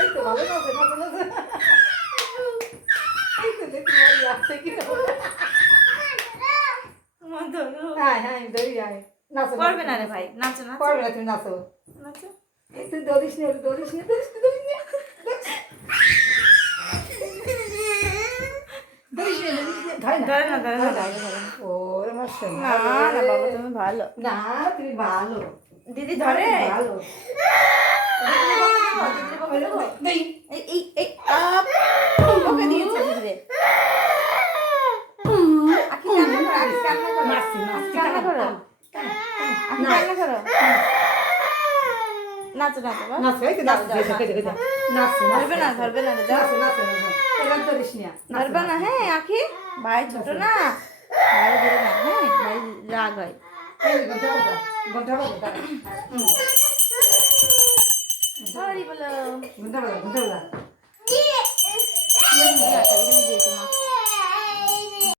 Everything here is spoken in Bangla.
এই তো ভালো নাচে নাচে নাচে এই তো দেখি ওই আসছে কি হ্যাঁ হ্যাঁ ধরি আয় নাচো করবে না রে ভাই, নাচো নাচো করবে না তুমি নাচো নাচো। এই তুই দৌড়িস নে দৌড়িস নে দৌড়িস নে দৌড়িস নে দৌড়িস নে ধরে না ধরে না ধরে না ধরে না ওরে আমার সোনা না না বাবা তুমি ভালো। না তুমি ভালো দিদি ধরে ভালো এই এই এই আপ ওকে দিয়েছে দিদি আকি কান্না করো, আকি কান্না করো, নাচছি নাচছি কান্না করো, আকি কান্না করো, নাচো নাচো বাবা। নাচো এই তো নাচো নাচো ধরবে না ধরবে না রে, যাও নাচো নাচো এরকম ধরিস না ধরবে না। হ্যাঁ আখি ভাই ছোট না, ভাই ধরে না, হ্যাঁ ভাই রাগ হয়। ঘন্টা বাজা সরি বলো ঘন্টা বাজা